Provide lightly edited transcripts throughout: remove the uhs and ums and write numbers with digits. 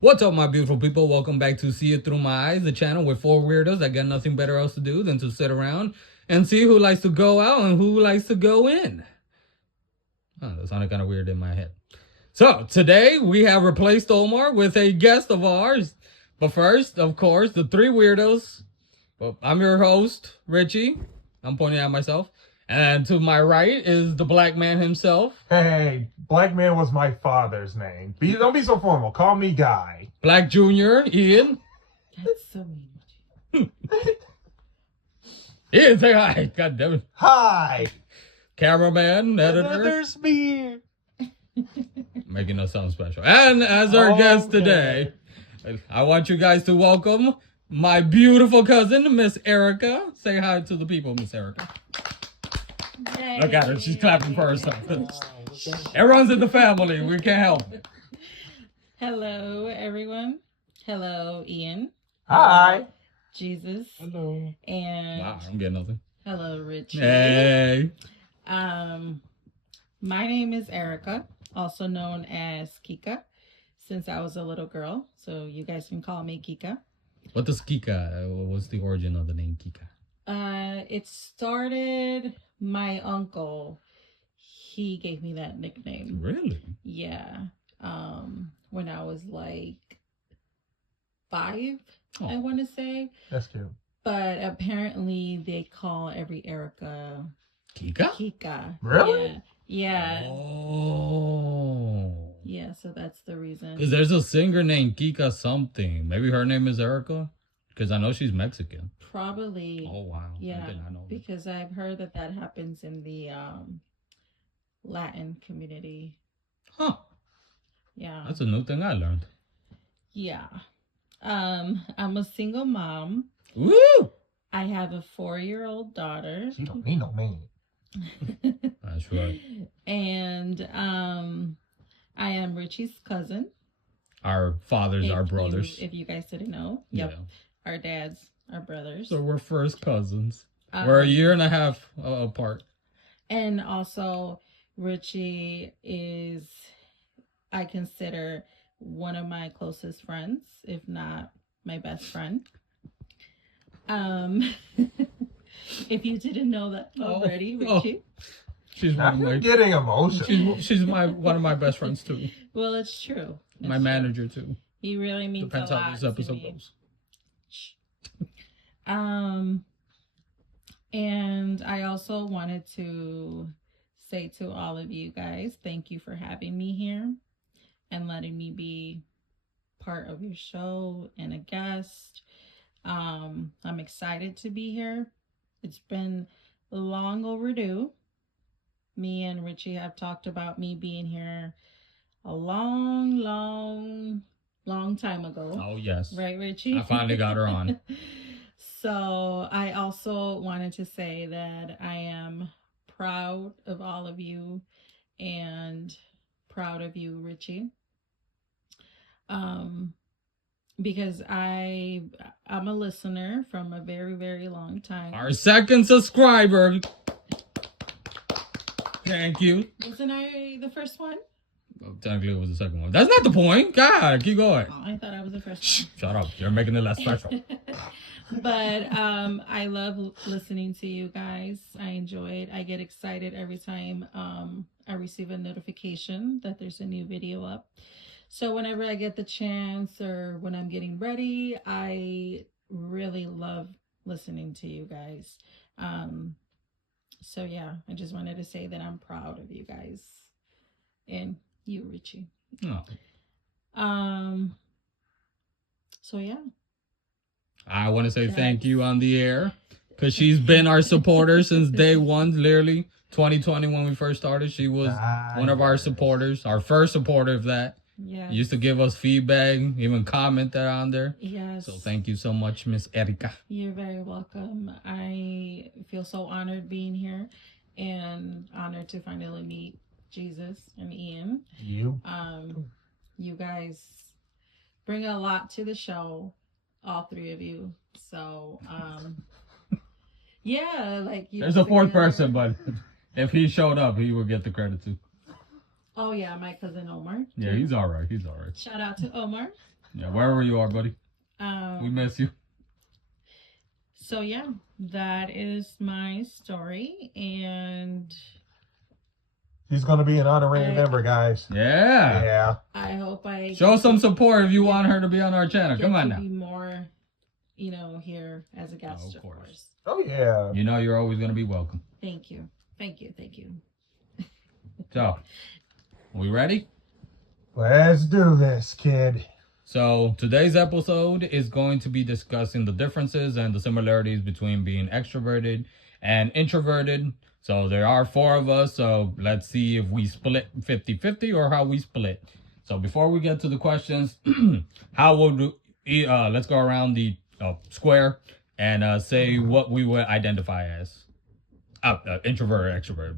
What's up, my beautiful people? Welcome back to See It Through My Eyes, the channel with four weirdos that got nothing better else to do than to sit around and see who likes to go out and who likes to go in. Oh, that sounded kind of weird in my head. So, today we have replaced Omar with a guest of ours. But first, of course, the three weirdos. Well, I'm your host, Richie. I'm pointing at myself. And to my right is the black man himself. Hey, Black Man was my father's name. Don't be so formal. Call me Guy. Black Junior, Ian. That's so mean. Ian, say hi. God damn it. Hi. Cameraman, editor. There's me. Making us sound special. And as our guest today, I want you guys to welcome my beautiful cousin, Miss Erica. Say hi to the people, Miss Erica. Yay. Look at her. She's clapping for herself. Everyone's in the family. We can't help it. Hello, everyone. Hello, Ian. Hi. Jesus. Hello. And Wow, I'm getting nothing. hello, Richie. Hey. My name is Erica, also known as Kika, since I was a little girl. So you guys can call me Kika. What does Kika? What's the origin of the name Kika? It started my uncle. He gave me that nickname. Really? Yeah. When I was like 5, I Oh. want to say. That's cute. But apparently they call every Erica Kika? Kika. Really? Yeah. Oh. Yeah, so that's the reason. Because there's a singer named Kika something. Maybe her name is Erica? Because I know she's Mexican. Probably. Oh, wow. Yeah, I did not know that. because I've heard that happens in the Latin community. Huh. Yeah. That's a new thing I learned. Yeah. I'm a single mom. Woo! I have a 4-year-old daughter. She don't need no man. That's right. And I am Richie's cousin. Our fathers are brothers. If you guys didn't know. Yep. Our dads are brothers. So we're first cousins. We're a year and a half apart. And also, Richie is, I consider, one of my closest friends, if not my best friend. If you didn't know that already, Richie. She's Now one of you're my, getting emotional. she's one of my best friends too. Well, it's true. My It's true. manager too. He really means Depends a how lot this to episode me. goes. And I also wanted to say to all of you guys, thank you for having me here and letting me be part of your show and a guest. I'm excited to be here. It's been long overdue. Me and Richie have talked about me being here a long time ago. Oh, yes. Right, Richie? I finally got her on. So I also wanted to say that I am proud of all of you and proud of you, Richie. Because I'm a listener from a very, very long time. Our second subscriber. Thank you. Wasn't I the first one? Well, technically, it was the second one. That's not the point. God, keep going. Oh, I thought I was the first one. Shut up. You're making it less special. But I love listening to you guys. I enjoy it. I get excited every time I receive a notification that there's a new video up. So whenever I get the chance or when I'm getting ready, I really love listening to you guys. So yeah, I just wanted to say that I'm proud of you guys and you, Richie. Oh. So yeah. I want to say thank you on the air because she's been our supporter since day one, literally 2020 when we first started. She was one of our supporters, our first supporter of that. Yeah. Used to give us feedback, even comment that on there. Yes. So thank you so much, Miss Erica. You're very welcome. I feel so honored being here and honored to finally meet Jesus and Ian. You? You guys bring a lot to the show, all three of you. So, yeah, like you. There's a fourth person, but if he showed up, he would get the credit too. Oh yeah, my cousin Omar. Yeah, he's all right. He's all right. Shout out to Omar. Yeah, wherever you are, buddy. We miss you. So yeah, that is my story, and He's going to be an honorary member, guys. Yeah. Yeah. I hope I Show some support if you want her to be on our channel. get Come on to now. be more, here as a guest, of course. Oh, yeah. You know you're always going to be welcome. Thank you. Thank you. Thank you. So, we ready? Let's do this, kid. So, today's episode is going to be discussing the differences and the similarities between being extroverted and introverted. So, there are 4 of us, so let's see if we split 50-50 or how we split. So, before we get to the questions, how would we, let's go around the square and say what we would identify as. Introvert or extrovert.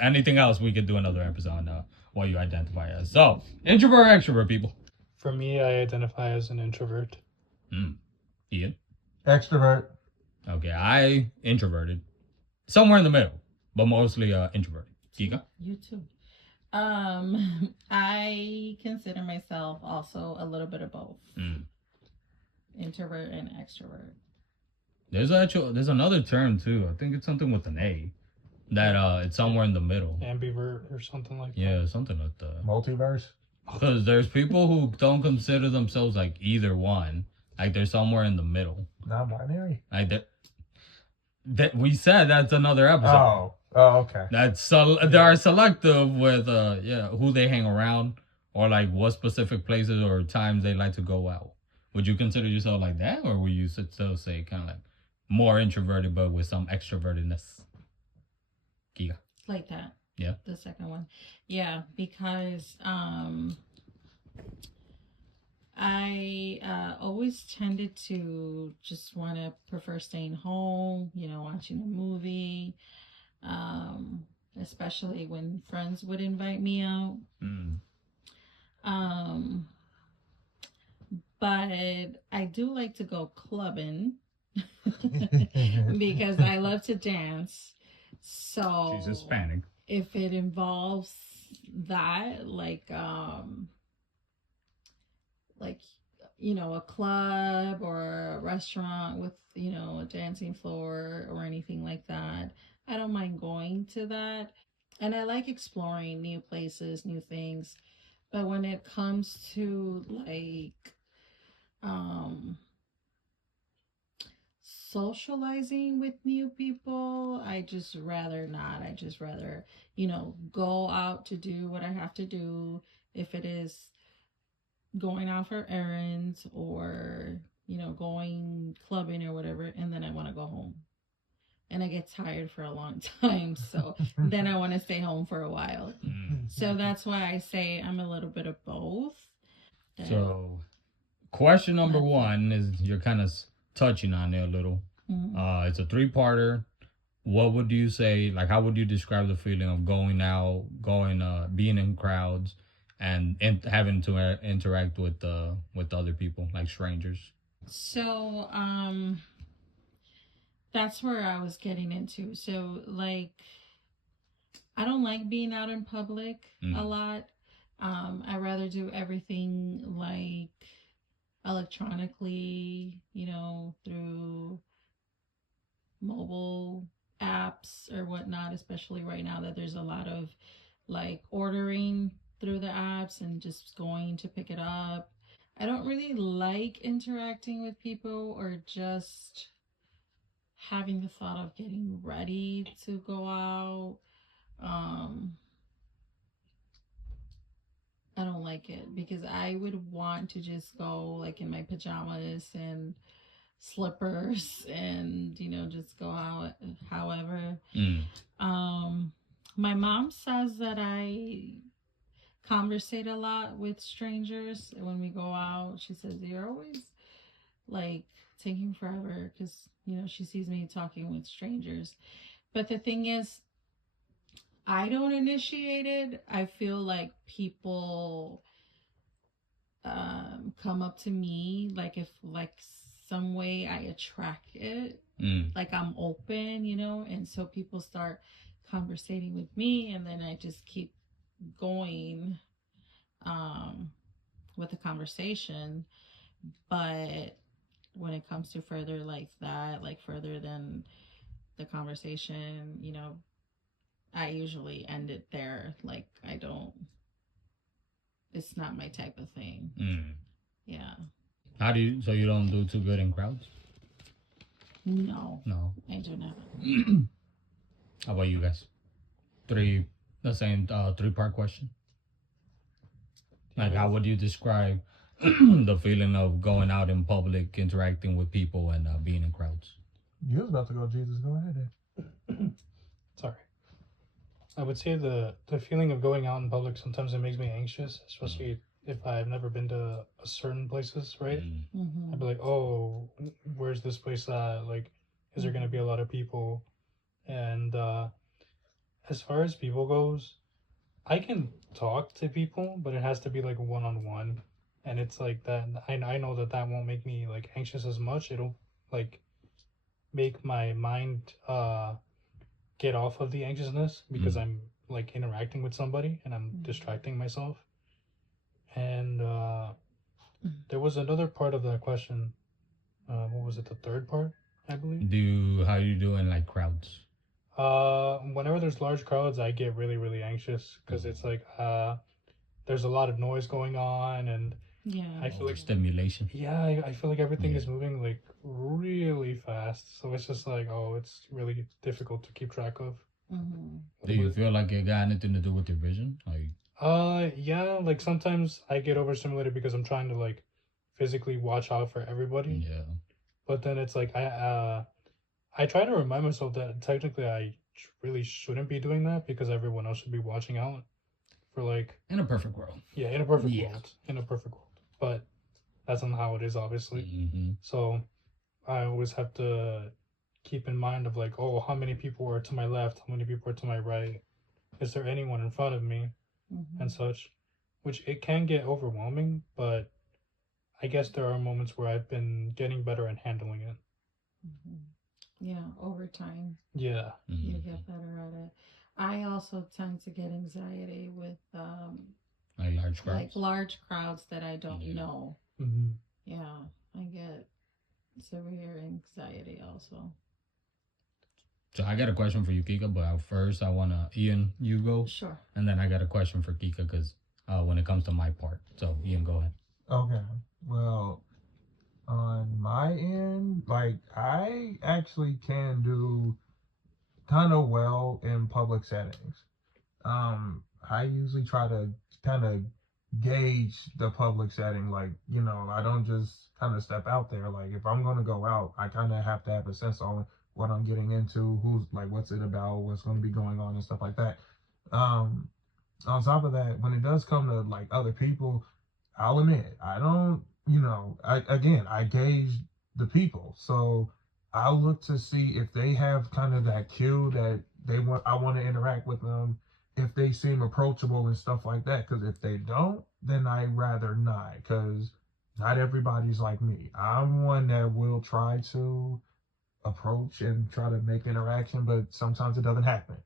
Anything else, we could do another episode on what you identify as. So, introvert or extrovert, people? For me, I identify as an introvert. Ian? Extrovert. Okay, I introverted. Somewhere in the middle, but mostly introverted. Kika? You too. I consider myself also a little bit of both. Introvert and extrovert. There's another term too. I think it's something with an A. That it's somewhere in the middle. Ambivert or something like that. Yeah, something like that. Multiverse. Because there's people who don't consider themselves like either one. Like they're somewhere in the middle. Non-binary. Like that we said that's another episode. Oh, okay. They are selective with who they hang around or like what specific places or times they like to go out. Would you consider yourself like that, or would you still say kind of like more introverted but with some extrovertedness? Kika. Like that. Yeah. The second one. Yeah, because I always tended to just want to prefer staying home, watching a movie, especially when friends would invite me out. But I do like to go clubbing because I love to dance. So she's Hispanic. If it involves that, like a club or a restaurant with a dancing floor or anything like that, I don't mind going to that. And I like exploring new places, new things. But when it comes to like socializing with new people, I just rather not. I just rather, go out to do what I have to do. If it is going out for errands or, going clubbing or whatever, and then I want to go home. And I get tired for a long time, so then I want to stay home for a while. So that's why I say I'm a little bit of both. So, question number 1 is you're kind of touching on it a little. It's a 3-parter. What would you say, like how would you describe the feeling of going out, being in crowds and having to interact with other people, like strangers? So, that's where I was getting into. So, like, I don't like being out in public a lot. I rather do everything like electronically, through mobile apps or whatnot, especially right now that there's a lot of like ordering through the apps and just going to pick it up. I don't really like interacting with people or just having the thought of getting ready to go out. I don't like it because I would want to just go like in my pajamas and slippers and just go out however. My mom says that I conversate a lot with strangers when we go out. She says you're always like taking forever because she sees me talking with strangers. But the thing is, I don't initiate it. I feel like people come up to me like if like some way I attract it, like I'm open, and so people start conversating with me and then I just keep going. with the conversation. But when it comes to further like that, like further than the conversation, I usually end it there. Like, I don't, it's not my type of thing. Yeah. How do you, so you don't do too good in crowds? No, No. I do not. How about you guys? The same three-part question. Like, how would you describe the feeling of going out in public, interacting with people, and being in crowds? You was about to go, Jesus. Go ahead. Sorry. I would say the feeling of going out in public, sometimes it makes me anxious, especially if I've never been to a certain places, right? I'd be like, oh, where's this place at? Like, is there going to be a lot of people? And as far as people goes, I can talk to people, but it has to be like one-on-one. And it's like that. I know that won't make me like anxious as much. It'll like make my mind get off of the anxiousness because I'm like interacting with somebody and I'm distracting myself. And there was another part of that question. What was it? The third part, I believe. How you do in like crowds? Whenever there's large crowds, I get really, really anxious because it's like there's a lot of noise going on, and I feel like stimulation. Yeah, I feel like everything is moving like really fast, so it's just like, oh, it's really difficult to keep track of. Do you feel like it got anything to do with your vision? Like, yeah, like sometimes I get overstimulated because I'm trying to like physically watch out for everybody. Yeah. But then it's like I try to remind myself that technically I really shouldn't be doing that because everyone else should be watching out for like... In a perfect world. Yeah, in a perfect world. In a perfect world. But that's not how it is, obviously. So I always have to keep in mind of like, oh, how many people are to my left? How many people are to my right? Is there anyone in front of me? And such. Which it can get overwhelming, but I guess there are moments where I've been getting better at handling it. Yeah, over time. Yeah. You get better at it. I also tend to get anxiety with like large crowds. Like large crowds that I don't know. Yeah, I get severe anxiety also. So I got a question for you, Kika, but first I want to, Ian, you go. Sure. And then I got a question for Kika because when it comes to my part. So Ian, go ahead. Okay. Well, on my end, like I actually can do kind of well in public settings. I usually try to kind of gauge the public setting. Like, I don't just kind of step out there. Like if I'm going to go out, I kind of have to have a sense on what I'm getting into, who's like, what's it about, what's going to be going on and stuff like that. On top of that, when it does come to like other people, I'll admit, I don't, I gauge the people. So I'll look to see if they have kind of that cue that I want to interact with them, if they seem approachable and stuff like that. Because if they don't, then I'd rather not, because not everybody's like me. I'm one that will try to approach and try to make interaction, but sometimes it doesn't happen.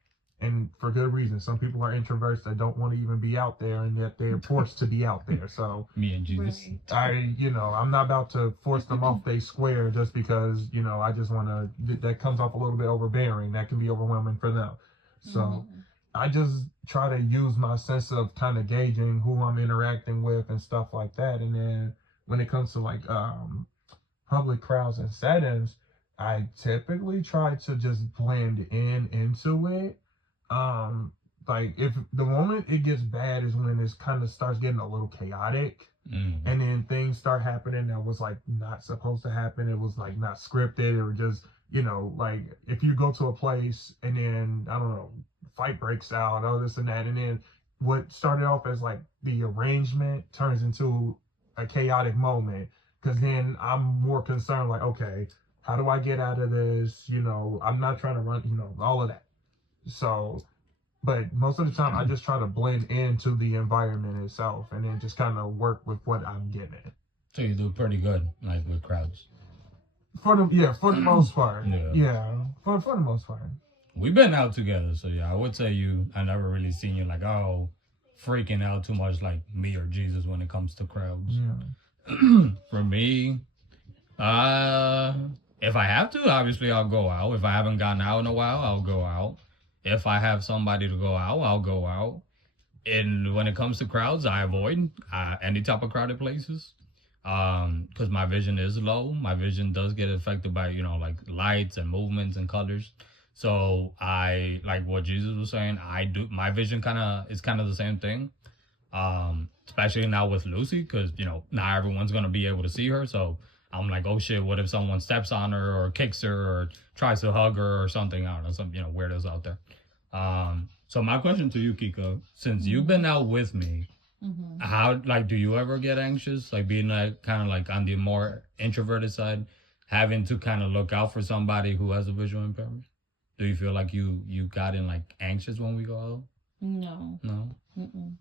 And for good reason. Some people are introverts that don't want to even be out there, and yet they're forced to be out there. So me and Jesus. I'm not about to force them off their square just because, I just want to, that comes off a little bit overbearing. That can be overwhelming for them. So I just try to use my sense of kind of gauging who I'm interacting with and stuff like that. And then when it comes to like public crowds and settings, I typically try to just blend into it. Like if the moment it gets bad is when it kind of starts getting a little chaotic, and then things start happening that was like not supposed to happen. It was like not scripted, or just like if you go to a place and then I don't know, fight breaks out, all this and that, and then what started off as like the arrangement turns into a chaotic moment, because then I'm more concerned like, okay, how do I get out of this? I'm not trying to run, all of that. So, but most of the time I just try to blend into the environment itself and then just kind of work with what I'm given. So you do pretty good, like with crowds. For the most part. Yeah. For the most part. We've been out together, so yeah, I would say I never really seen you like, oh, freaking out too much like me or Jesus when it comes to crowds. Yeah. For me, if I have to, obviously I'll go out. If I haven't gone out in a while, I'll go out. If I have somebody to go out, I'll go out. And when it comes to crowds, I avoid any type of crowded places. Because my vision is low. My vision does get affected by, like lights and movements and colors. So I, like what Jesus was saying, my vision is kind of the same thing. Especially now with Lucy, because, not everyone's going to be able to see her. So I'm like, oh shit, what if someone steps on her or kicks her or tries to hug her or something? I don't know, some, weirdos out there. So my question to you, Kika, since you've been out with me, how, do you ever get anxious? Like being like kind of like on the more introverted side, having to kind of look out for somebody who has a visual impairment? Do you feel like you gotten like anxious when we go out? No. No? Mm-mm.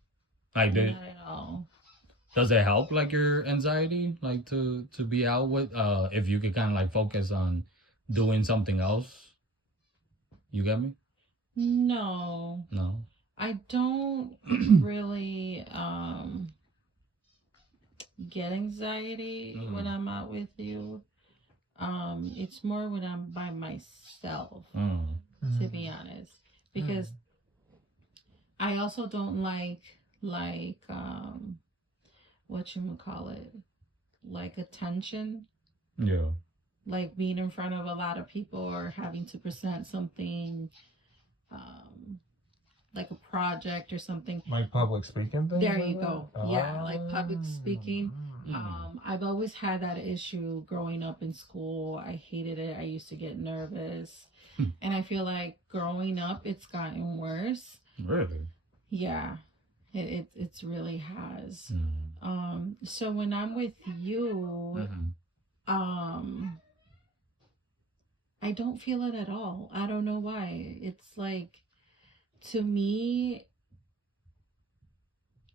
Like, Not at all. Does it help like your anxiety, like to be out with, if you could kind of like focus on doing something else? You get me? No. No. I don't really get anxiety when I'm out with you. It's more when I'm by myself, to be honest, because I also don't like like attention. Yeah. Like being in front of a lot of people or having to present something, like a project or something. Like public speaking thing? There you go. Yeah, like public speaking. I've always had that issue growing up in school. I hated it. I used to get nervous. And I feel like growing up, it's gotten worse. Really? Yeah, it's really has. So when I'm with you, I don't feel it at all. I don't know why. It's like, to me,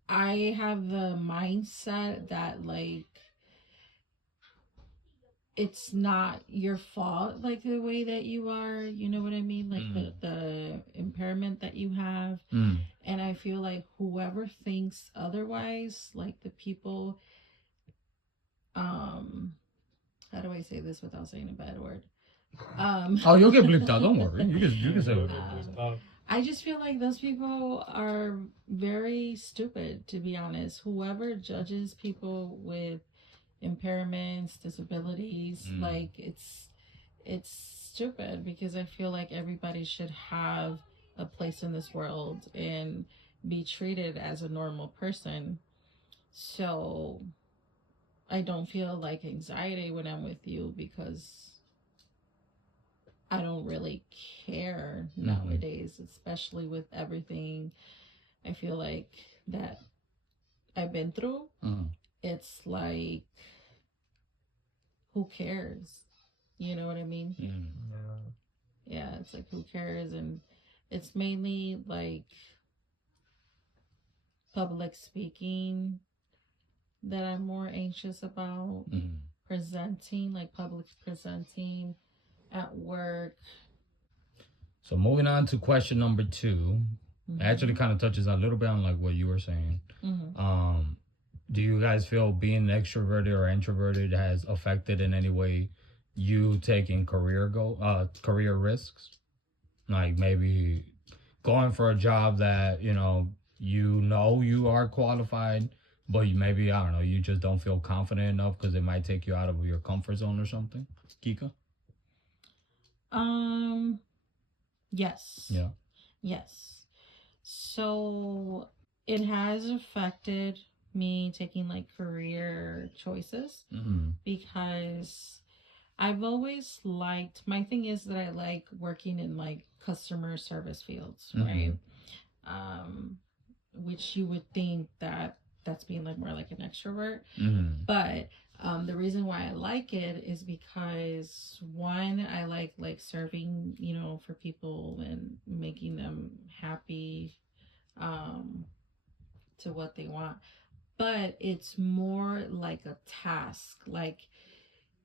I have the mindset that like it's not your fault, like the way that you are, you know what I mean, like the impairment that you have. And I feel like whoever thinks otherwise, like the people, how do I say this without saying a bad word? Oh, you'll get bleeped out, don't worry, you can say it. I just feel like those people are very stupid, to be honest. Whoever judges people with impairments, disabilities, like it's stupid, because I feel like everybody should have a place in this world and be treated as a normal person. So I don't feel like anxiety when I'm with you, because I don't really care nowadays, especially with everything I feel like that I've been through. It's like, who cares? You know what I mean? Yeah, it's like, who cares? And it's mainly like public speaking that I'm more anxious about. Presenting, like public presenting at work. So moving on to question number 2, it actually kind of touches a little bit on like what you were saying. Do you guys feel being extroverted or introverted has affected in any way you taking career risks? Like maybe going for a job that you are qualified, but maybe, I don't know, you just don't feel confident enough because it might take you out of your comfort zone or something. Kika? Yes. Yeah. Yes. So it has affected me taking like career choices, because I've always liked, my thing is that I like working in like customer service fields, right? Which you would think that that's being like more like an extrovert. But the reason why I like it is because, one, I like serving, for people and making them happy to what they want. But it's more like a task, like,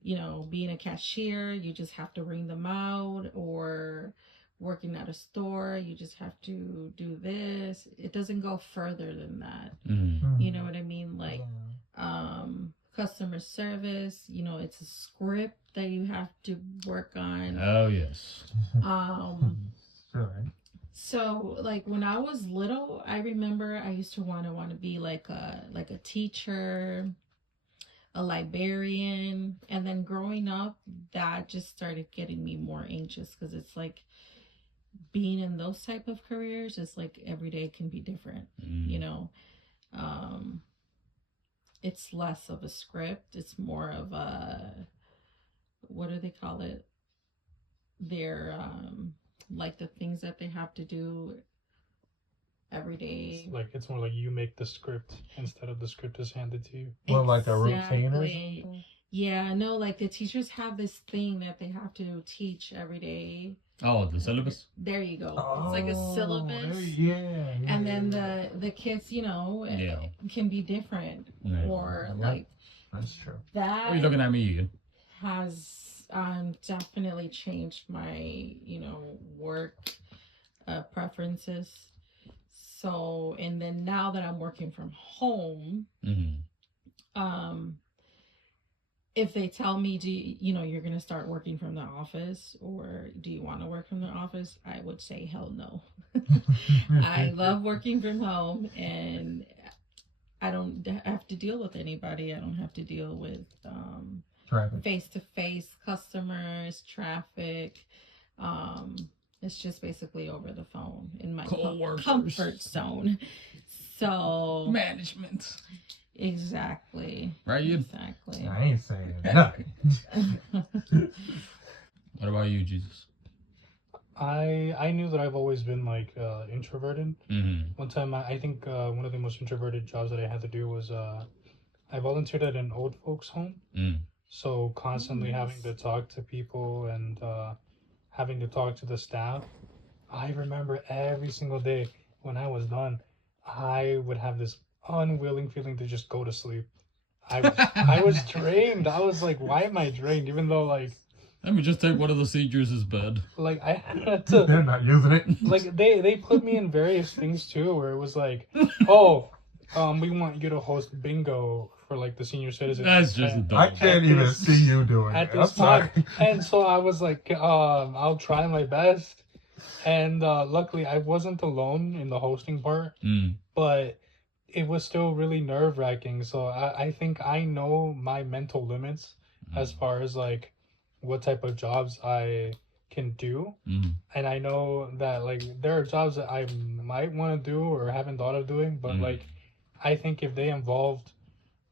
being a cashier, you just have to ring them out, or working at a store, you just have to do this. It doesn't go further than that. You know what I mean? Like, customer service, you know, it's a script that you have to work on. Oh, yes. Sure. So, like, when I was little, I remember I used to want to be like a teacher, a librarian, and then growing up, that just started getting me more anxious because it's like being in those type of careers, it's like every day can be different, you know. It's less of a script, it's more of a, what do they call it, they're like the things that they have to do every day. It's more like you make the script instead of the script is handed to you. Well, like a routine or something? Yeah, no, like the teachers have this thing that they have to teach every day. Oh, the syllabus? There you go. It's like a syllabus. Yeah. And then the kids, you know, can be different. Or like, that's true. That What are you looking at me again? Has definitely changed my, you know, work preferences. So, and then now that I'm working from home, if they tell me, you know, you're going to start working from the office, or do you want to work from the office? I would say, hell no. I love working from home, and I don't have to deal with anybody. I don't have to deal with face-to-face customers, traffic. It's just basically over the phone in my comfort zone. So management. Exactly. Right, you? Exactly. I ain't saying nothing. What about you, Jesus? I knew that I've always been like introverted. One time, I think one of the most introverted jobs that I had to do was I volunteered at an old folks home. So constantly having to talk to people and having to talk to the staff. I remember every single day when I was done, I would have this unwilling feeling to just go to sleep. I was drained. I was like, why am I drained? Even though, like, let me just take one of the seniors' bed. Like, I had to. They're not using it. Like, they put me in various things too, where it was like, oh, we want you to host bingo for like the senior citizens. That's just dumb. I can't even see you doing it. I'm sorry. And so I was like, I'll try my best. And luckily, I wasn't alone in the hosting part, but it was still really nerve-wracking. So I think I know my mental limits as far as like what type of jobs I can do. And I know that like there are jobs that I might want to do or haven't thought of doing, but like I think if they involved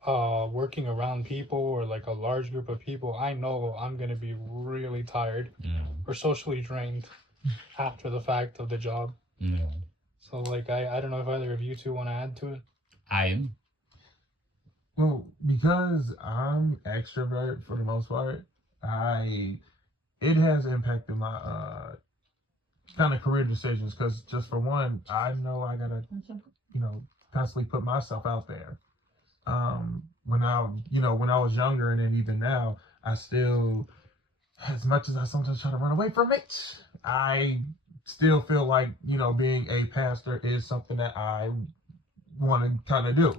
working around people or like a large group of people, I know I'm gonna be really tired or socially drained after the fact of the job. So like I don't know if either of you two want to add to it. I am. Well, because I'm extrovert for the most part, it has impacted my kind of career decisions. Because just for one, I know I gotta, you know, constantly put myself out there. When I was younger, and then even now, I still, as much as I sometimes try to run away from it, I still feel like, you know, being a pastor is something that I want to kind of do.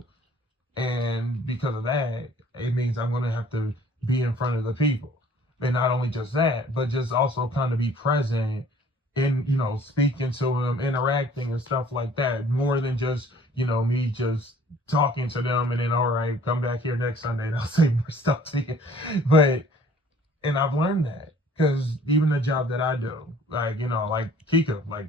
And because of that, it means I'm going to have to be in front of the people. And not only just that, but just also kind of be present in, you know, speaking to them, interacting and stuff like that, more than just, you know, me just talking to them and then, all right, come back here next Sunday and I'll say more stuff to you. And I've learned that, because even the job that I do, like, you know, like Kika, like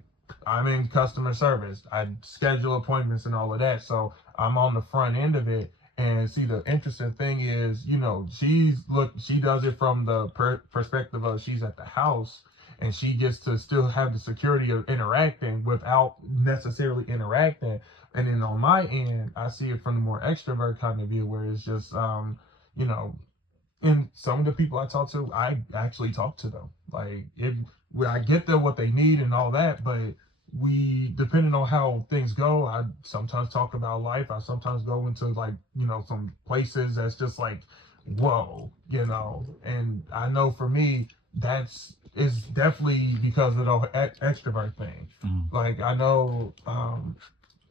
I'm in customer service. I schedule appointments and all of that. So I'm on the front end of it. And see, the interesting thing is, you know, she does it from the perspective of she's at the house and she gets to still have the security of interacting without necessarily interacting. And then on my end, I see it from the more extrovert kind of view, where it's just, you know, and some of the people I talk to, I actually talk to them. Like, I get them what they need and all that, but depending on how things go, I sometimes talk about life. I sometimes go into, like, you know, some places that's just like, whoa, you know. And I know for me, it's definitely because of the extrovert thing. Like I know,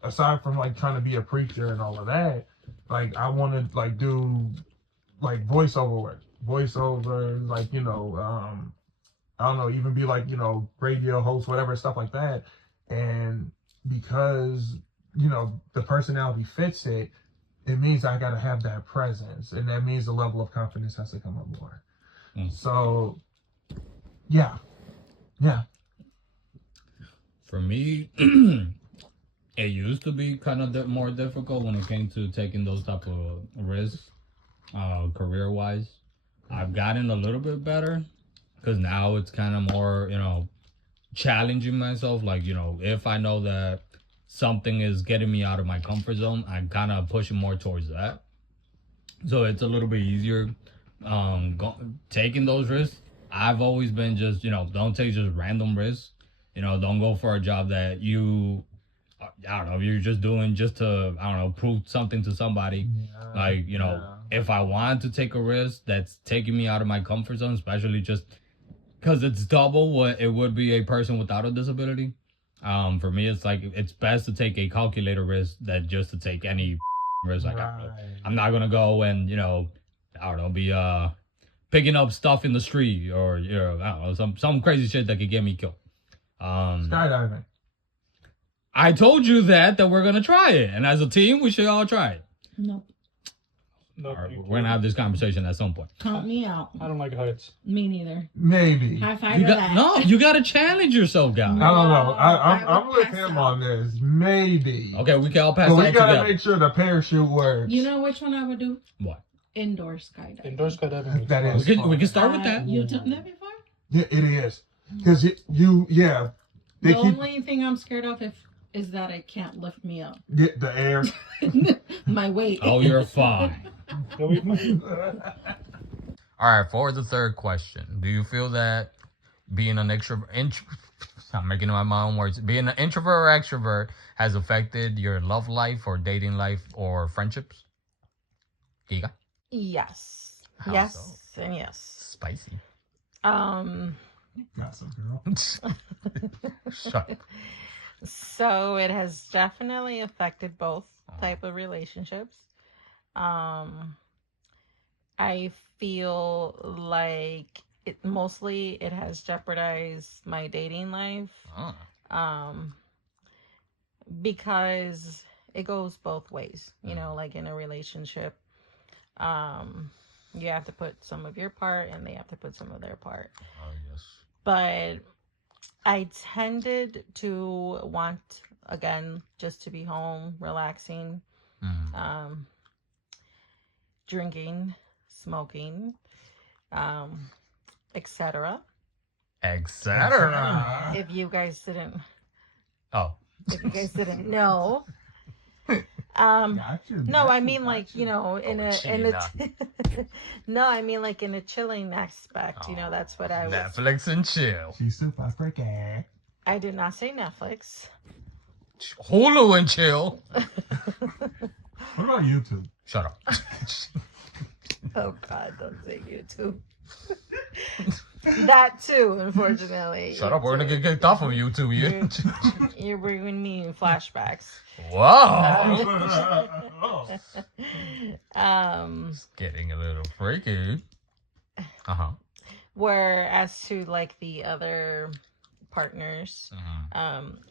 aside from like trying to be a preacher and all of that, like I want to like do like voiceover work, voiceovers, like I don't know, even be like radio host, whatever, stuff like that. And because the personality fits it, it means I gotta have that presence, and that means the level of confidence has to come up more. So, yeah. For me, it used to be kind of more difficult when it came to taking those type of risks, career-wise. I've gotten a little bit better because now it's kind of more, challenging myself. Like, if I know that something is getting me out of my comfort zone, I'm kind of pushing more towards that. So it's a little bit easier taking those risks. I've always been just, don't take just random risks. Don't go for a job that I don't know, you're just doing just to, I don't know, prove something to somebody. Like, if I want to take a risk that's taking me out of my comfort zone, especially just because it's double what it would be a person without a disability. For me, it's like, it's best to take a calculated risk than just to take any risk. Like, I'm not going to go and, I don't know, be picking up stuff in the street or, I don't know, some crazy shit that could get me killed. Skydiving. I told you that we're gonna try it, and as a team, we should all try it. Nope. All right, we're gonna have this conversation at some point. Count me out. I don't like heights. Me neither. Maybe. High five for that. No, you gotta challenge yourself, guys. I don't know. I'm with him on this. Maybe. Okay, we can all pass But out we gotta together. make sure the parachute works. You know which one I would do? What? Indoor skydiving. Indoor skydiving. That is. We can start with that. You've done that before? Yeah, it is. Because The only thing I'm scared of is that it can't lift me up. Get the air. My weight. Oh, you're fine. You'll be fine. All right, for the third question, do you feel that being an I'm making up my own words. Being an introvert or extrovert has affected your love life or dating life or friendships? Kika? Yes. How yes so? and yes. Spicy. Got some girl. Shut up. So it has definitely affected both type of relationships. I feel like it has jeopardized my dating life. Because it goes both ways, like in a relationship. You have to put some of your part and they have to put some of their part. Oh, yes. But I tended to want, again, just to be home, relaxing, drinking, smoking, etc. Etc. If you guys didn't know. No, I mean like, in a chilling aspect, that's what I was. Netflix and chill. She's super freaky. I did not say Netflix. Hulu and chill. What about YouTube? Shut up. Oh God, don't say YouTube. That too, unfortunately. Shut up, we're gonna get kicked off of YouTube. You're bringing me flashbacks. Wow. It's getting a little freaky. Whereas to like the other partners,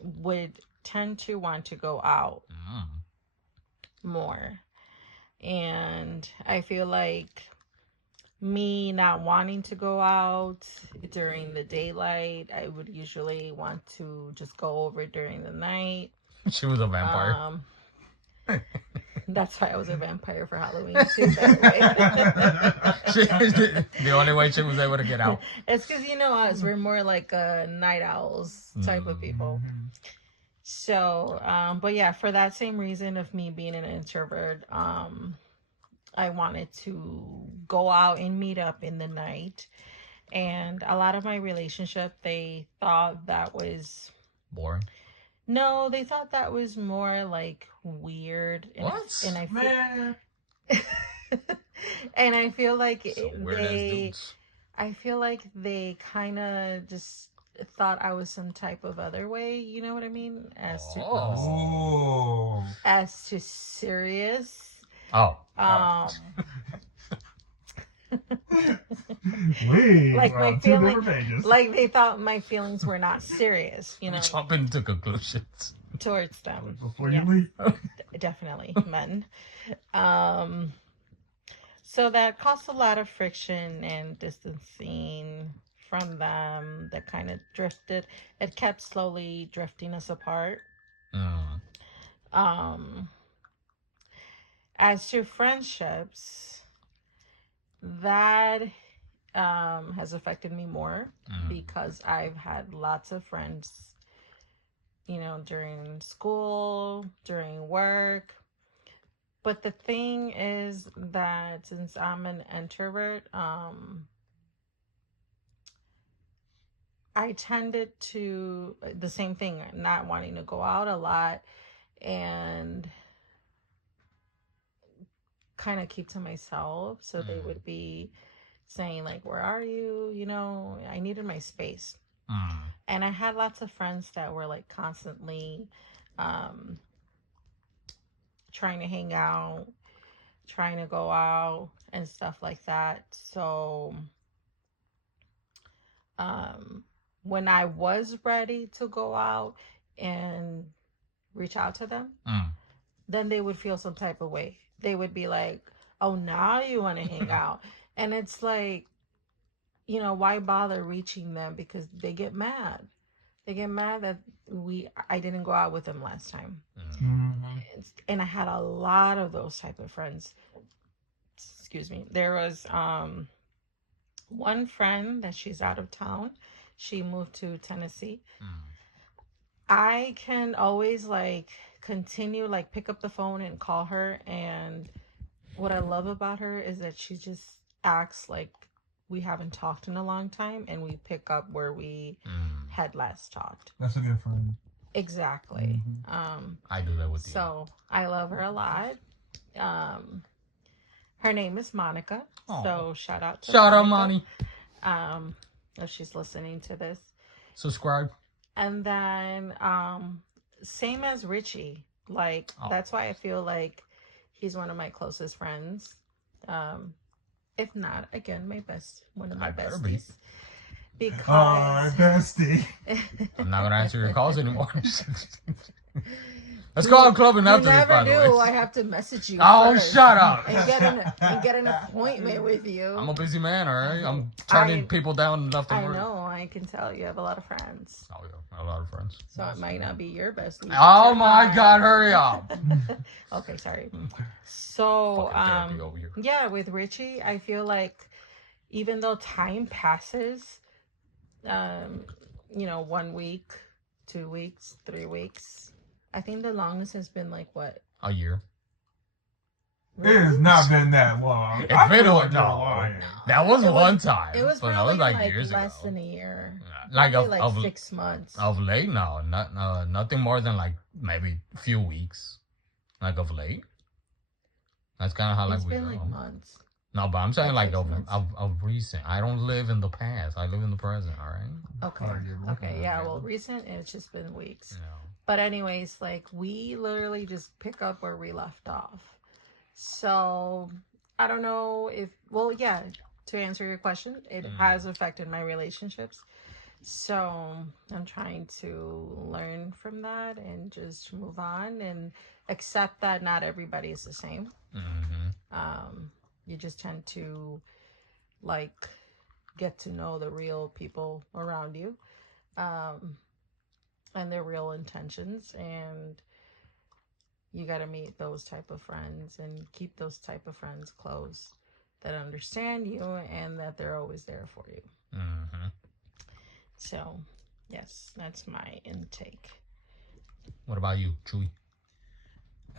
would tend to want to go out more. And I feel like me not wanting to go out during the daylight, I would usually want to just go over during the night. She was a vampire. That's why I was a vampire for Halloween too, by the way. The only way she was able to get out. It's because us, we're more like night owls type of people. So, but yeah, for that same reason of me being an introvert, I wanted to go out and meet up in the night. And a lot of my relationship, they thought that was boring. No, they thought that was more like weird. What? And I feel, Man. and I feel like So weird as dudes. I feel like they kind of just thought I was some type of other way. You know what I mean? Oh. As to serious. Oh. We Like were my on two feeling, different pages. like they thought my feelings were not serious. You know, Jumping to conclusions. towards them. Before Yeah. you leave. Definitely men. So that caused a lot of friction and distancing from them. That kind of drifted. It kept slowly drifting us apart. As to friendships, that has affected me more because I've had lots of friends, you know, during school, during work. But the thing is that since I'm an introvert, I tended to the same thing, not wanting to go out a lot and kind of keep to myself. So they would be saying like, where are you? You know, I needed my space. And I had lots of friends that were like constantly trying to hang out, trying to go out and stuff like that. So when I was ready to go out and reach out to them, then they would feel some type of way. They would be like, oh, now you want to hang out. And it's like, you know, why bother reaching them? Because they get mad. They get mad that I didn't go out with them last time. And I had a lot of those type of friends. Excuse me. There was one friend that she's out of town. She moved to Tennessee. I can always like continue, like pick up the phone and call her. And what I love about her is that she just acts like we haven't talked in a long time, and we pick up where we had last talked. That's a good friend. Exactly. I do that with you. So I love her a lot. Her name is Monica. Aww. So shout out to Monty. If she's listening to this. Subscribe. And then same as Richie. Like that's why I feel like he's one of my closest friends. If not, again, one of my besties. Because bestie. I'm not gonna answer your calls anymore. Let's go out clubbing after this, by the way. You never knew I have to message you first. Shut up. And get an appointment with you. I'm a busy man, all right? I'm turning people down left and right. I know. I can tell you have a lot of friends. Oh, yeah. A lot of friends. So it might not be your bestie. Oh, my God. Hurry up. Okay, sorry. So, over here. yeah, with Richie, I feel like even though time passes, 1 week, 2 weeks, 3 weeks, I think the longest has been like what? A year. Really? It has not been that long. It's been a while. That was one time. It was but probably that was like years less ago. than a year. Like of 6 months. Of late, no, nothing more than like maybe a few weeks. Like of late. That's kind of how It's we been go. like months. No, but I'm saying like of months. recent. I don't live in the past. I live in the present. All right. Okay. Yeah. Well, recent. It's just been weeks. Yeah. But anyways, like we literally just pick up where we left off. So I don't know if. Well, yeah. To answer your question, it has affected my relationships. So I'm trying to learn from that and just move on and accept that not everybody is the same. You just tend to like get to know the real people around you and their real intentions, and you got to meet those type of friends and keep those type of friends close that understand you and that they're always there for you. So yes, that's my intake. What about you, Chewy?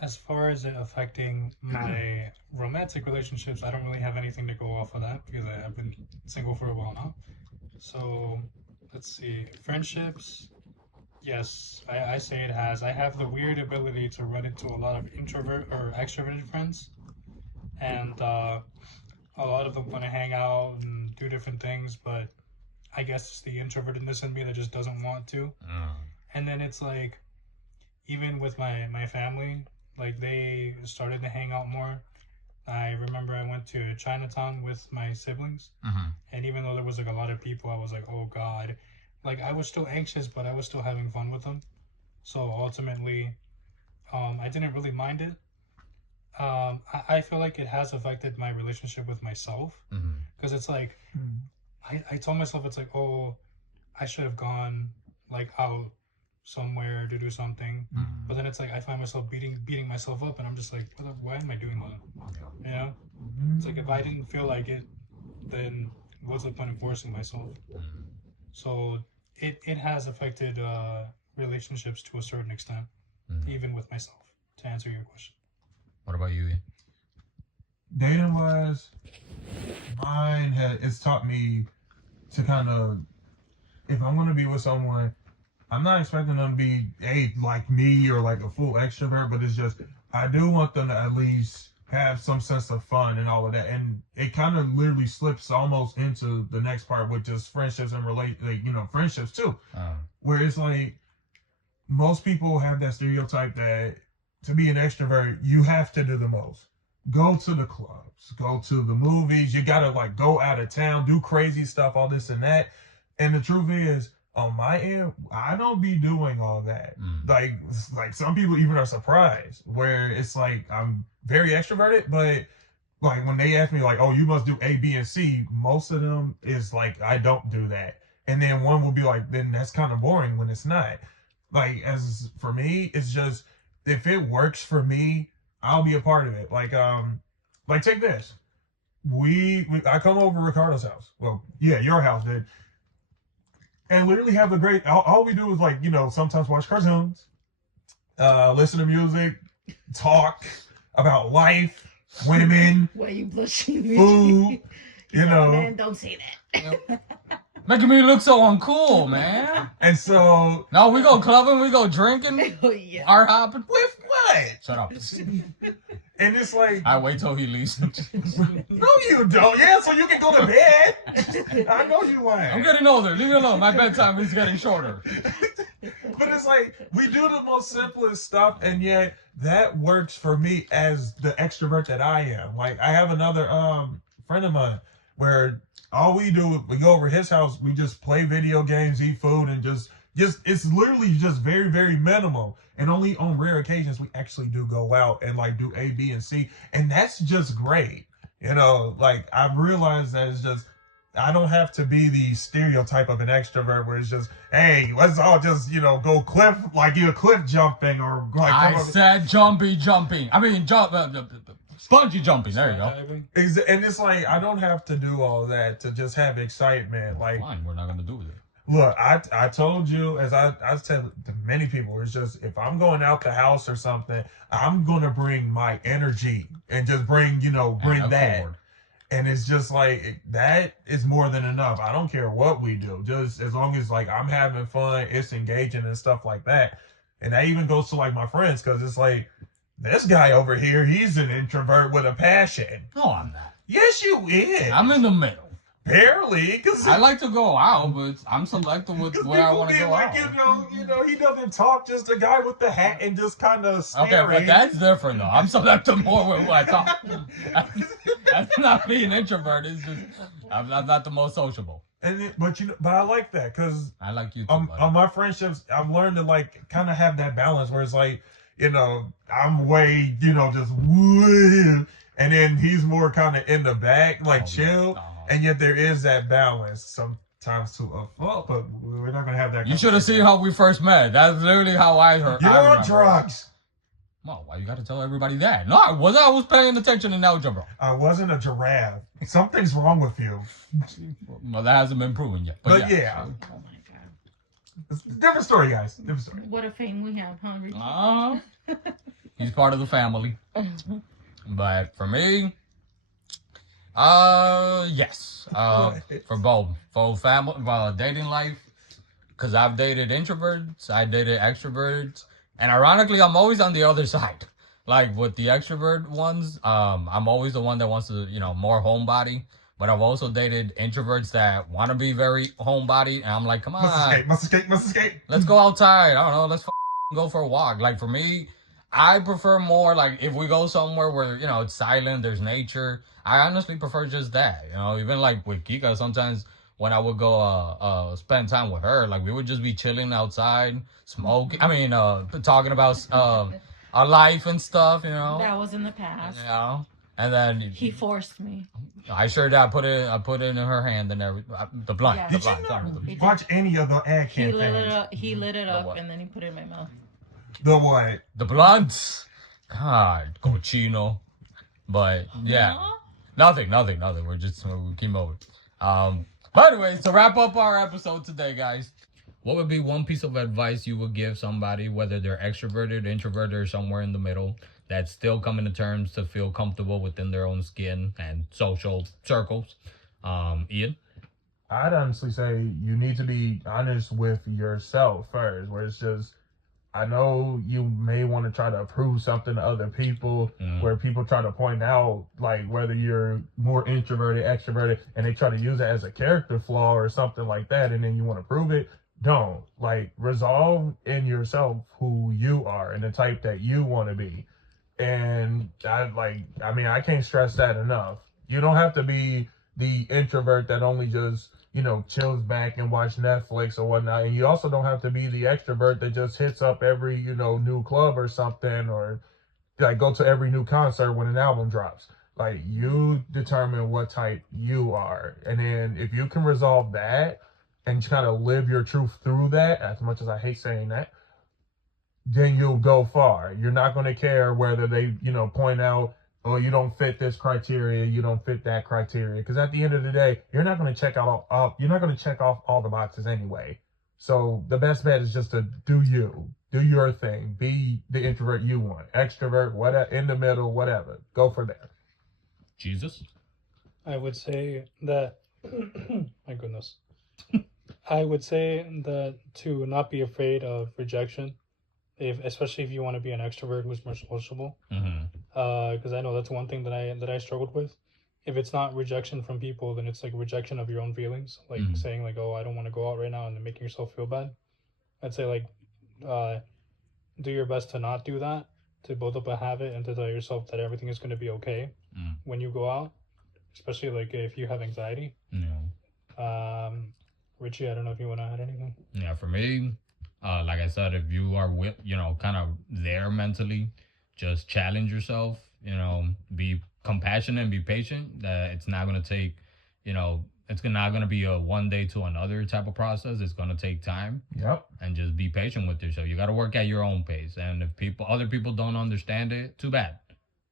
As far as it affecting my romantic relationships, I don't really have anything to go off of that because I have been single for a while now. So let's see. Friendships, yes, I say it has. I have the weird ability to run into a lot of introvert or extroverted friends, and a lot of them want to hang out and do different things, but I guess it's the introvertedness in me that just doesn't want to. And then it's like, even with my family, like they started to hang out more. I remember I went to Chinatown with my siblings, and even though there was like a lot of people, I was like, oh God, like I was still anxious, but I was still having fun with them. So ultimately, I didn't really mind it. I feel like it has affected my relationship with myself, because it's like, I told myself, it's like, oh, I should have gone like out somewhere to do something, but then it's like I find myself beating myself up, and I'm just like, why am I doing that? You know, it's like if I didn't feel like it, then what's the point of forcing myself? So it has affected relationships to a certain extent, even with myself. To answer your question. What about you, Ian? Dating wise, it's taught me to kind of, if I'm gonna be with someone, I'm not expecting them to be like me or like a full extrovert, but it's just I do want them to at least have some sense of fun and all of that. And it kind of literally slips almost into the next part, which is friendships and friendships too, where it's like most people have that stereotype that to be an extrovert, you have to do the most. Go to the clubs, go to the movies. You gotta like go out of town, do crazy stuff, all this and that. And the truth is, on my end, I don't be doing all that. Like some people even are surprised, where it's like I'm very extroverted, but like when they ask me like, oh, you must do A, B, and C, most of them is like I don't do that. And then one will be like, then that's kind of boring when it's not. Like as for me, it's just if it works for me, I'll be a part of it. Like take this. I come over to Ricardo's house. Well, yeah, your house, dude. And literally have a great, all we do is like, sometimes watch cartoons, listen to music, talk about life, women. Why are you blushing? Food, Man, don't say that. Making me look so uncool, man. And so. No, we go clubbing, we go drinking. Oh, yeah. Bar hopping. With what? Shut up. And it's like. I wait till he leaves. No, you don't. Yeah, so you can go to bed. I know you ain't. I'm getting older. Leave me alone. My bedtime is getting shorter. But it's like, we do the most simplest stuff, and yet that works for me as the extrovert that I am. Like, I have another friend of mine where all we do, we go over his house, we just play video games, eat food, and just it's literally just very, very minimal. And only on rare occasions we actually do go out and like do A, B, and C. And that's just great. Like I've realized that it's just, I don't have to be the stereotype of an extrovert where it's just, hey, let's all just, go cliff jumping or like. I said jumping. I mean, spongy jumping. There you go. And it's like, I don't have to do all that to just have excitement. Like, fine, we're not going to do it. Look, I told you, as I tell to many people, it's just, if I'm going out the house or something, I'm going to bring my energy and just bring that. Forward. And it's just like, that is more than enough. I don't care what we do. Just as long as like I'm having fun, it's engaging and stuff like that. And that even goes to like my friends, because it's like, this guy over here, he's an introvert with a passion. No, I'm not. Yes, you is. I'm in the middle. Barely, because I like to go out, but I'm selective with where I want to go out. He doesn't talk. Just a guy with the hat and just kind of staring. Okay, but that's different though. I'm selective more with who I talk. That's not being an introvert. It's just I'm not the most sociable. But I like that, because I like you too. On my friendships, I've learned to like kind of have that balance where it's like, I'm way, just woo, and then he's more kind of in the back, like chill. And yet there is that balance sometimes to a fault, but we're not gonna have that. You should have seen how we first met. That's literally how I heard. You're on drugs. Well, why you got to tell everybody that? No, I wasn't. I was paying attention in algebra. I wasn't a giraffe. Something's wrong with you. Well, that hasn't been proven yet. But yeah. Oh my god. It's a different story, guys. Different story. What a fame we have, huh, Richie? He's part of the family. But for me, yes. For both. For family, dating life. Because I've dated introverts, I dated extroverts. And ironically, I'm always on the other side. Like with the extrovert ones, I'm always the one that wants to, more homebody. But I've also dated introverts that want to be very homebody, and I'm like, come on, must escape. let's go outside. I don't know, let's go for a walk. Like for me, I prefer more like if we go somewhere where it's silent, there's nature. I honestly prefer just that. Even like with Kika, sometimes when I would go spend time with her, like we would just be chilling outside, smoking. I mean, talking about our life and stuff. That was in the past. And then He forced me. I sure did. I put it in her hand and the blunt. Yeah. The Did blunt. you sorry, not the- watch any of the ad He lit it campaigns? up. He lit it up, what? and then he put it in my mouth. The what? The blunts. God, cochino. But yeah, nothing. We're just we keep moving. But anyways, to wrap up our episode today, guys, what would be one piece of advice you would give somebody, whether they're extroverted, introverted, or somewhere in the middle, that's still coming to terms to feel comfortable within their own skin and social circles? Ian? I'd honestly say you need to be honest with yourself first, where it's just, I know you may want to try to prove something to other people, where people try to point out, like, whether you're more introverted, extroverted, and they try to use it as a character flaw or something like that, and then you want to prove it. Don't. Like, resolve in yourself who you are and the type that you want to be. And I can't stress that enough. You don't have to be the introvert that only just, chills back and watch Netflix or whatnot. And you also don't have to be the extrovert that just hits up every, new club or something, or like go to every new concert when an album drops. Like, you determine what type you are. And then if you can resolve that and kind of live your truth through that, as much as I hate saying that, then you'll go far. You're not going to care whether they, point out, oh, you don't fit this criteria, you don't fit that criteria. Because at the end of the day, you're not going to check you're not going to check off all the boxes anyway. So the best bet is just to do your thing, be the introvert you want, extrovert, whatever, in the middle, whatever. Go for that. Jesus? I would say that, my goodness. I would say that to not be afraid of rejection, especially if you want to be an extrovert who's more sociable. Because I know that's one thing that I struggled with. If it's not rejection from people, then it's like rejection of your own feelings, like saying like, oh, I don't want to go out right now, and then making yourself feel bad. I'd say like, do your best to not do that, to build up a habit and to tell yourself that everything is going to be okay when you go out, especially like if you have anxiety. Richie, I don't know if you want to add anything. Yeah, for me, like I said, if you are kind of there mentally, just challenge yourself. Be compassionate and be patient. That it's not gonna take, it's not gonna be a one day to another type of process. It's gonna take time. Yep. And just be patient with yourself. You got to work at your own pace. And if other people don't understand it, too bad.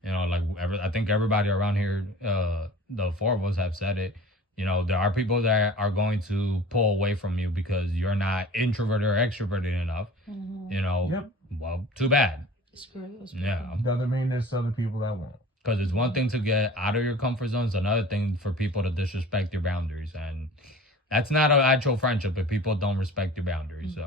I think everybody around here, the four of us have said it. There are people that are going to pull away from you because you're not introverted or extroverted enough. Yep. Well, too bad. Screw those Yeah. Doesn't mean there's other people that won't. Because it's one thing to get out of your comfort zone. It's another thing for people to disrespect your boundaries. And that's not an actual friendship if people don't respect your boundaries. So,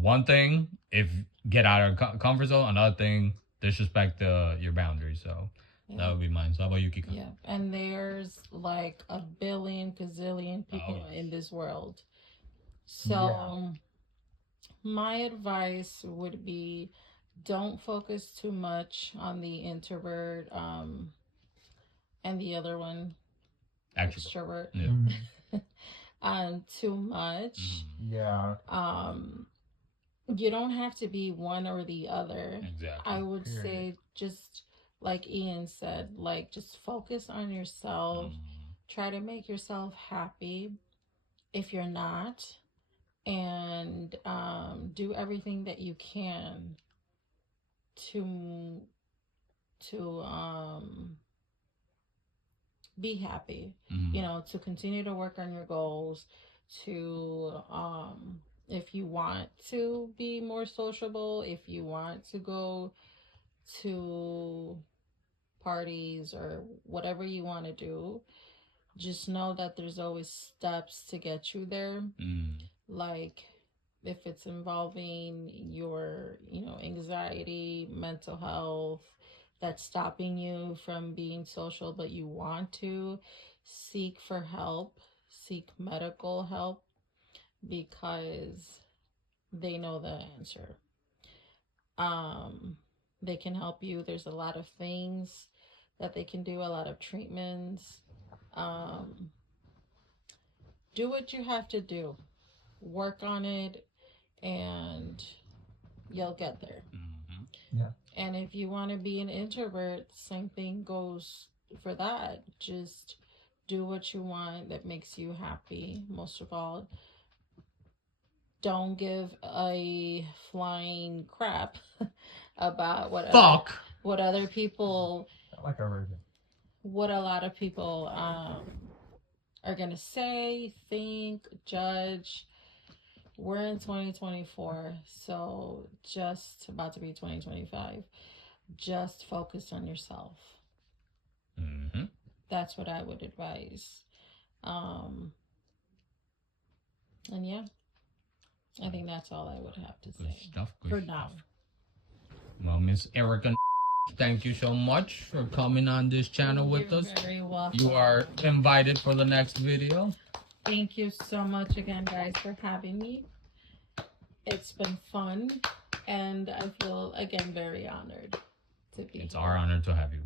one thing, if get out of your comfort zone. Another thing, disrespect your boundaries. So, that would be mine. So how about you, Kika? Yeah, and there's like a billion, gazillion people in this world. So my advice would be, don't focus too much on the introvert and the other one, extrovert. Too much. Yeah. You don't have to be one or the other. Exactly. I would say, just like Ian said, like, just focus on yourself. Try to make yourself happy if you're not, and do everything that you can to be happy. To continue to work on your goals, to if you want to be more sociable, if you want to go to parties or whatever you want to do, just know that there's always steps to get you there. Like, if it's involving your anxiety, mental health, that's stopping you from being social but you want to, seek for help, seek medical help, because they know the answer. They can help you. There's a lot of things that they can do, a lot of treatments. Do what you have to do. Work on it, and you'll get there. Yeah. And if you want to be an introvert, same thing goes for that. Just do what you want that makes you happy. Most of all, don't give a flying crap about what other people, Like I read it. what a lot of people are gonna say, think, judge. We're in 2024, so just about to be 2025. Just focus on yourself. That's what I would advise. And yeah, I think that's all I would have to Good say stuff. Good for stuff. now. Well, Miss Erica, thank you so much for coming on this channel with You're us. very welcome. You are invited for the next video. Thank you so much again, guys, for having me. It's been fun, and I feel, again, very honored to be It's here. our honor to have you.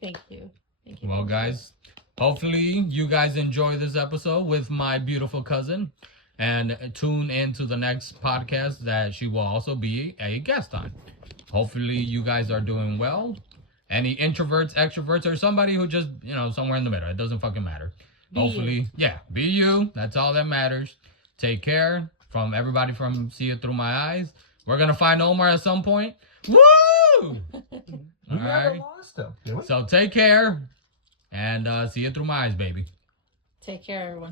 Thank you. Thank you. Well, guys, hopefully you guys enjoy this episode with my beautiful cousin, and tune into the next podcast that she will also be a guest on. Hopefully you guys are doing well. Any introverts, extroverts, or somebody who just, somewhere in the middle. It doesn't fucking matter. Hopefully, be you. That's all that matters. Take care from everybody from See It Through My Eyes. We're going to find Omar at some point. Woo! We All never right. lost him. Did we? So take care and see it through my eyes, baby. Take care, everyone.